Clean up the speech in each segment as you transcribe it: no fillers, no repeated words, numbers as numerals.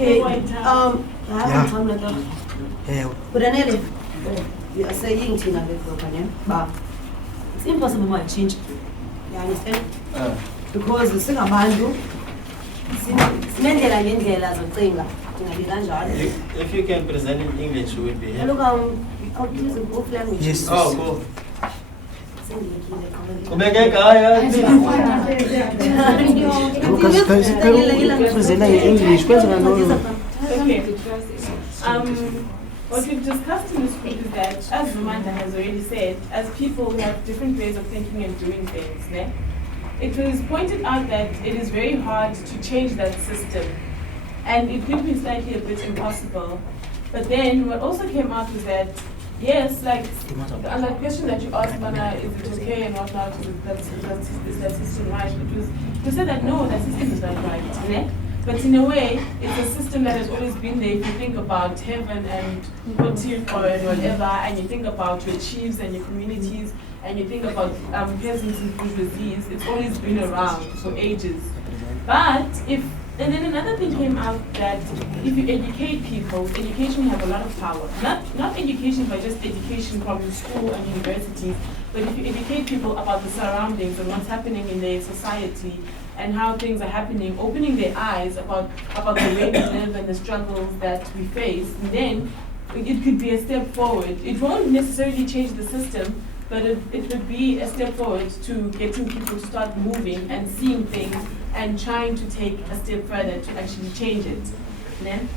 Okay. But anyway, you are saying Tina, it's impossible to change. You understand? Because the singer bandu, if you can present in English, we would be happy. Look, I'll use both languages. Yes. Oh, cool. What we've discussed in this group is that, as Romanda has already said, as people we have different ways of thinking and doing things. Ne? It was pointed out that it is very hard to change that system, and it could be slightly a bit impossible. But then what also came out was that, yes, like the question that you asked, Mana, is it okay and whatnot, is that system right? It was to say that no, that system is not right. Ne? But in a way, it's a system that has always been there. If you think about heaven and Kotirko and whatever, and you think about your chiefs and your communities, and you think about peasants and bourgeoisies, it's always been around for ages. And then another thing came out that if you educate people, education have a lot of power. Not education by just education from school and universities, but if you educate people about the surroundings and what's happening in their society and how things are happening, opening their eyes about the way we live and the struggles that we face, and then it could be a step forward. It won't necessarily change the system, but it would be a step forward to getting people to start moving and seeing things and trying to take a step further to actually change it. Then,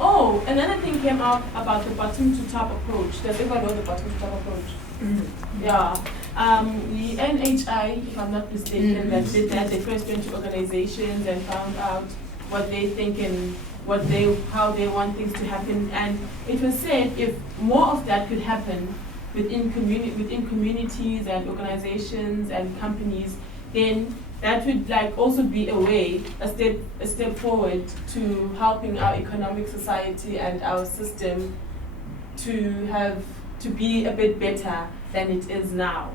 oh, another thing came up about the bottom to top approach. Does everyone know the bottom to top approach? Mm-hmm. Yeah. The NHI, if I'm not mistaken, that did that. They first went to organizations and found out what they think and how they want things to happen. And it was said if more of that could happen within communities and organizations and companies, then that would also be a step forward to helping our economic society and our system to be a bit better than it is now.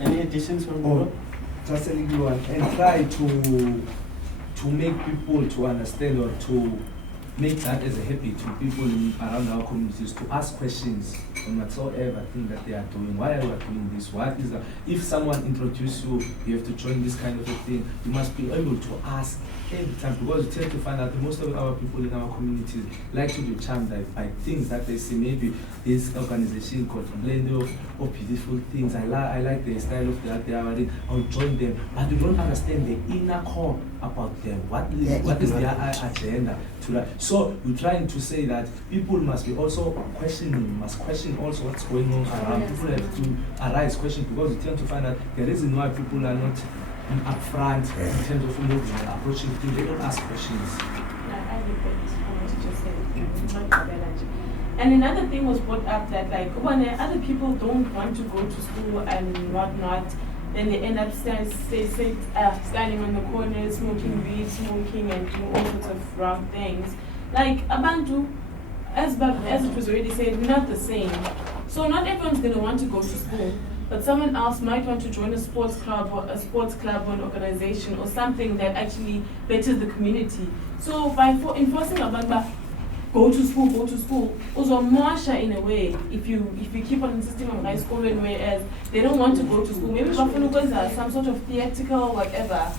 Any additions from you? Just a little one, and try to make people to understand or to make that as a habit to people around our communities to ask questions on whatsoever thing that they are doing. Why are you doing this? What is that? If someone introduces you, you have to join this kind of a thing. You must be able to ask every time, because you tend to find out that most of our people in our communities like to be charmed by things that they see. Maybe this organization called Blend of beautiful things. I like the style of that they are in. I'll join them, but you don't understand the inner core about them. What is their agenda to that? So we're trying to say that people must be also questioning, must question also what's going on around. People have to arise questions, because you tend to find that the reason why people are not upfront in terms of approaching things, they don't ask questions. And another thing was brought up that when other people don't want to go to school and whatnot, then they end up standing on the corner, smoking weed, smoking and doing all sorts of wrong things. Like Abantu, as it was already said, we're not the same. So not everyone's going to want to go to school, but someone else might want to join a sports club or an organization or something that actually betters the community. So by enforcing Abantu, go to school, also Marsha in a way, if you keep on insisting on high school, whereas they don't want to go to school, maybe some sort of theatrical whatever.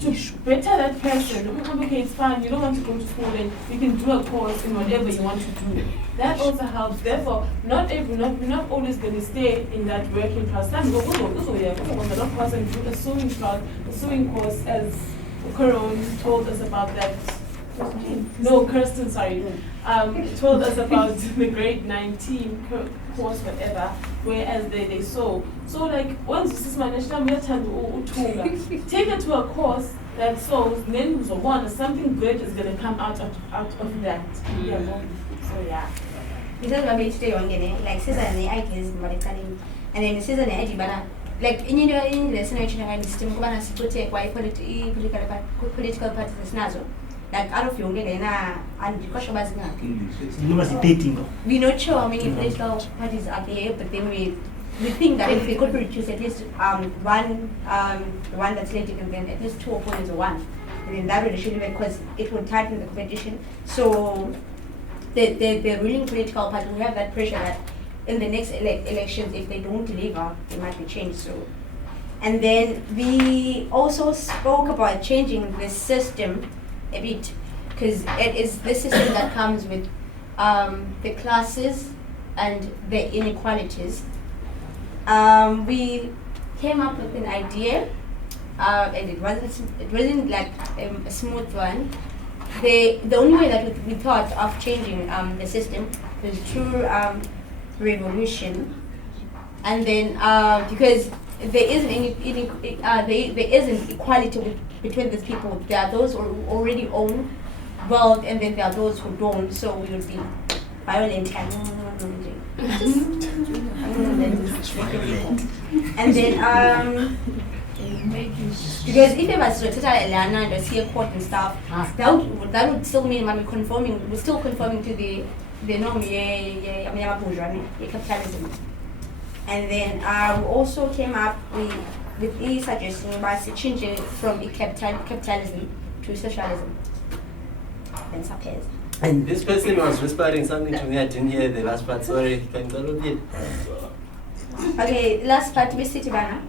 To better that person, okay, it's fine, you don't want to go to school, then you can do a course in whatever you want to do. That also helps. Therefore, we're not always going to stay in that working class. That's what person do a sewing course, as Karon told us about that. No, Kirsten, sorry. Told us about the grade 19 course, whatever, whereas they sew. So once this is my national take her to a course that sews, then something good is going to come out of that. Yeah. So yeah. Because I'm going to stay on like season the ideas and then season the idea, like in the national system, political parties. Like out of your and dating. We're not sure how many political parties are there, but then we think that if we could produce at least one that's late and then at least 2 opponents or 1, and then that would actually work because it would tighten the competition. So the ruling political party will have that pressure that in the next elections, if they don't deliver, they might be changed. So, and then we also spoke about changing the system a bit, because it is the system that comes with the classes and the inequalities. We came up with an idea, and it wasn't like a smooth one. The only way that we thought of changing the system was through revolution, and then because there isn't equality between these people. There are those who already own wealth, and then there are those who don't. So we would be violent and then because if it was to Lana and see a court and stuff, that would still mean we're still conforming to the norm, capitalism. And then we also came up with a suggestion was to change it from capitalism to socialism. Then suppose. And this person was whispering something to me. I didn't hear the last part. Sorry, can you repeat? Okay, last part we city bana.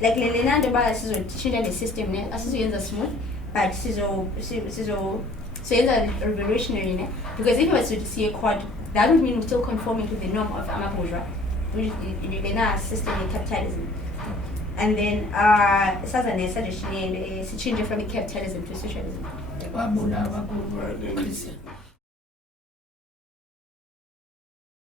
Like Lena and Bala is change the system ne. As is smooth, but so it's revolutionary ne. Because if it was to see a court, that would mean we're still conforming to the norm of Amabourgeois, which is a system of capitalism. And then it's as a suggestion is to change it from capitalism to socialism.